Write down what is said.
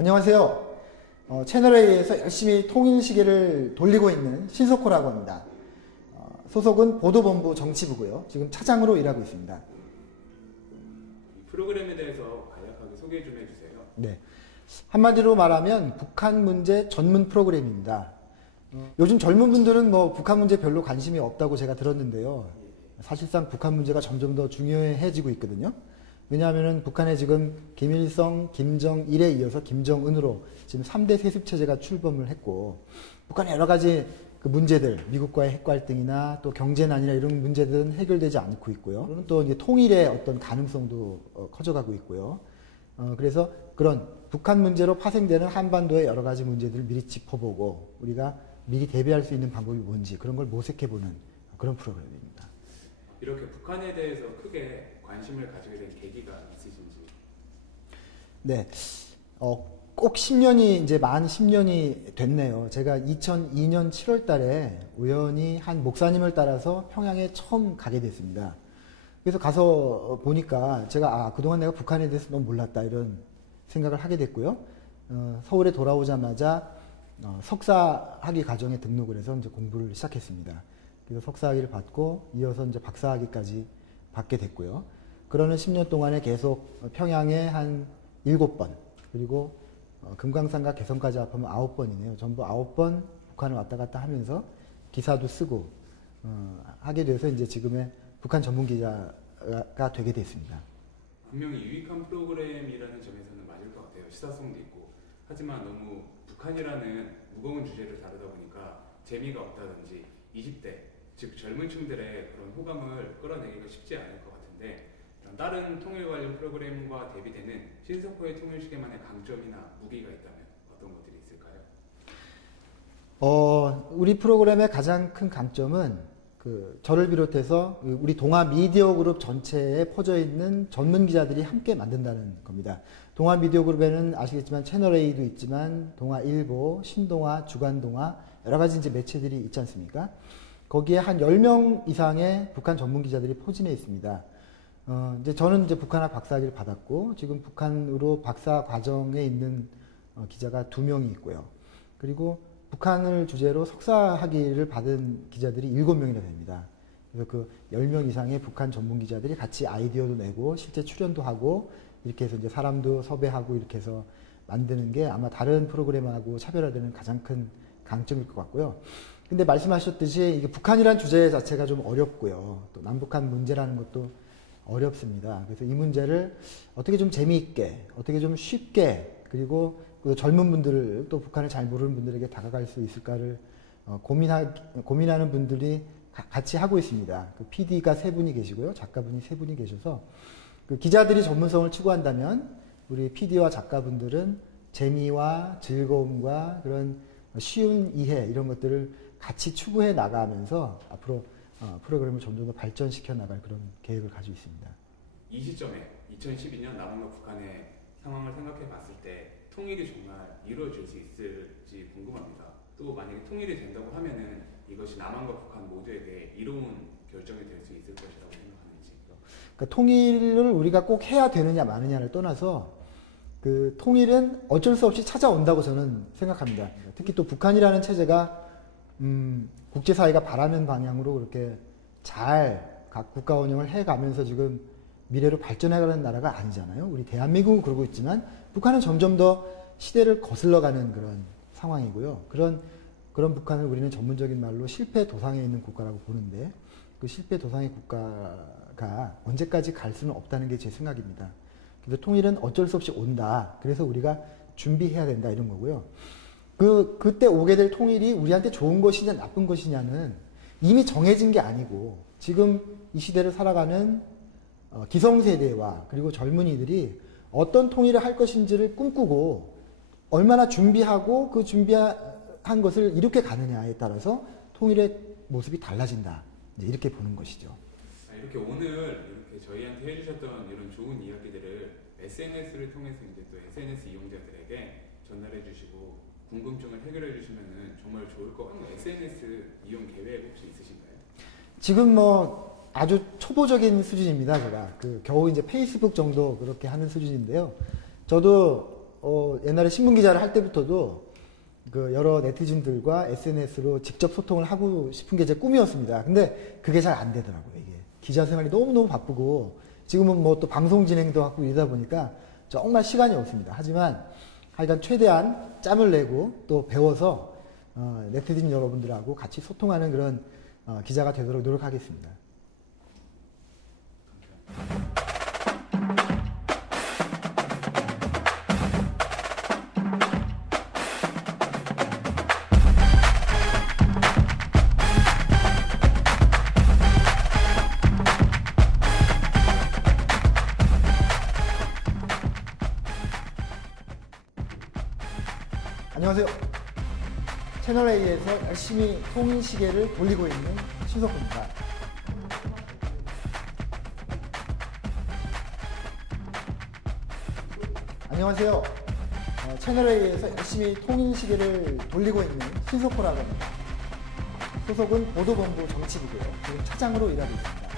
안녕하세요. 채널A에서 열심히 통일시계를 돌리고 있는 신석호라고 합니다. 소속은 보도본부 정치부고요. 지금 차장으로 일하고 있습니다. 이 프로그램에 대해서 간략하게 소개 좀 해주세요. 네, 한마디로 말하면 북한 문제 전문 프로그램입니다. 요즘 젊은 분들은 뭐 북한 문제 별로 관심이 없다고 제가 들었는데요. 사실상 북한 문제가 점점 더 중요해지고 있거든요. 왜냐하면 북한에 지금 김일성, 김정일에 이어서 김정은으로 지금 3대 세습체제가 출범을 했고, 북한의 여러 가지 그 문제들, 미국과의 핵 갈등이나 또 경제난이나 이런 문제들은 해결되지 않고 있고요. 또 이제 통일의 어떤 가능성도 커져가고 있고요. 그래서 그런 북한 문제로 파생되는 한반도의 여러 가지 문제들을 미리 짚어보고 우리가 미리 대비할 수 있는 방법이 뭔지 그런 걸 모색해보는 그런 프로그램입니다. 이렇게 북한에 대해서 크게 관심을 가지게 된 계기가 있으신지? 네, 꼭 10년이 이제 만 10년이 됐네요. 제가 2002년 7월 달에 우연히 한 목사님을 따라서 평양에 처음 가게 됐습니다. 그래서 가서 보니까 제가 그동안 내가 북한에 대해서 너무 몰랐다 이런 생각을 하게 됐고요. 서울에 돌아오자마자 석사학위 과정에 등록을 해서 이제 공부를 시작했습니다. 그래서 석사학위를 받고 이어서 이제 박사학위까지 받게 됐고요. 그러는 10년 동안에 계속 평양에 한 7번, 그리고 금강산과 개성까지 합하면 9번이네요. 전부 9번 북한을 왔다 갔다 하면서 기사도 쓰고 하게 돼서 이제 지금의 북한 전문 기자가 되게 됐습니다. 분명히 유익한 프로그램이라는 점에서는 맞을 것 같아요. 시사성도 있고. 하지만 너무 북한이라는 무거운 주제를 다루다 보니까 재미가 없다든지 20대, 즉 젊은 층들의 그런 호감을 끌어내기가 쉽지 않을 것 같은데, 다른 통일 관련 프로그램과 대비되는 신석호의 통일시계만의 강점이나 무기가 있다면 어떤 것들이 있을까요? 우리 프로그램의 가장 큰 강점은 저를 비롯해서 우리 동아 미디어 그룹 전체에 퍼져 있는 전문 기자들이 함께 만든다는 겁니다. 동아 미디어 그룹에는 아시겠지만 채널A도 있지만 동아일보, 신동아, 주간동아 여러 가지 이제 매체들이 있지 않습니까? 거기에 한 10명 이상의 북한 전문 기자들이 포진해 있습니다. 이제 저는 이제 북한학 박사학위를 받았고, 지금 북한으로 박사 과정에 있는 기자가 2명이 있고요. 그리고 북한을 주제로 석사학위를 받은 기자들이 7명이나 됩니다. 그래서 그 10명 이상의 북한 전문 기자들이 같이 아이디어도 내고, 실제 출연도 하고, 이렇게 해서 이제 사람도 섭외하고 이렇게 해서 만드는 게 아마 다른 프로그램하고 차별화되는 가장 큰 강점일 것 같고요. 근데 말씀하셨듯이 이게 북한이라는 주제 자체가 좀 어렵고요. 또 남북한 문제라는 것도 어렵습니다. 그래서 이 문제를 어떻게 좀 재미있게, 어떻게 좀 쉽게, 그리고 젊은 분들, 또 북한을 잘 모르는 분들에게 다가갈 수 있을까를 고민하는 분들이 같이 하고 있습니다. PD가 3분이 계시고요. 작가분이 3분이 계셔서 기자들이 전문성을 추구한다면 우리 PD와 작가분들은 재미와 즐거움과 그런 쉬운 이해 이런 것들을 같이 추구해 나가면서 앞으로 프로그램을 점점 더 발전시켜 나갈 그런 계획을 가지고 있습니다. 이 시점에 2012년 남한과 북한의 상황을 생각해 봤을 때 통일이 정말 이루어질 수 있을지 궁금합니다. 또 만약에 통일이 된다고 하면은 이것이 남한과 북한 모두에게 이로운 결정이 될 수 있을 것이라고 생각하는지. 그러니까 통일을 우리가 꼭 해야 되느냐 마느냐를 떠나서 통일은 어쩔 수 없이 찾아온다고 저는 생각합니다. 특히 또 북한이라는 체제가 국제사회가 바라는 방향으로 그렇게 잘 각 국가 운영을 해가면서 지금 미래로 발전해가는 나라가 아니잖아요. 우리 대한민국은 그러고 있지만 북한은 점점 더 시대를 거슬러가는 그런 상황이고요. 그런 북한을 우리는 전문적인 말로 실패 도상에 있는 국가라고 보는데, 그 실패 도상의 국가가 언제까지 갈 수는 없다는 게 제 생각입니다. 그래서 통일은 어쩔 수 없이 온다. 그래서 우리가 준비해야 된다 이런 거고요. 그때 오게 될 통일이 우리한테 좋은 것이냐 나쁜 것이냐는 이미 정해진 게 아니고, 지금 이 시대를 살아가는 기성세대와 그리고 젊은이들이 어떤 통일을 할 것인지를 꿈꾸고 얼마나 준비하고 그 준비한 것을 이렇게 가느냐에 따라서 통일의 모습이 달라진다. 이제 이렇게 보는 것이죠. 이렇게 오늘 이렇게 저희한테 해주셨던 이런 좋은 이야기들을 SNS를 통해서 이제 또 SNS 이용자들에게 전달해 주시고 궁금증을 해결해 주시면 정말 좋을 것 같아요. SNS 이용 계획 혹시 있으신가요? 지금 아주 초보적인 수준입니다. 제가 겨우 이제 페이스북 정도 그렇게 하는 수준인데요. 저도 옛날에 신문 기자를 할 때부터도 그 여러 네티즌들과 SNS로 직접 소통을 하고 싶은 게 제 꿈이었습니다. 근데 그게 잘 안 되더라고요. 이게 기자 생활이 너무너무 바쁘고 지금은 뭐 또 방송 진행도 하고 이러다 보니까 정말 시간이 없습니다. 하지만 하여간 최대한 짬을 내고 또 배워서 네티즌 여러분들하고 같이 소통하는 그런 기자가 되도록 노력하겠습니다. 안녕하세요. 채널A에서 열심히 통일시계를 돌리고 있는 신석구입니다. 안녕하세요. 채널A에서 열심히 통일시계를 돌리고 있는 신석구라고 합니다. 소속은 보도본부 정치부고요. 지금 차장으로 일하고 있습니다.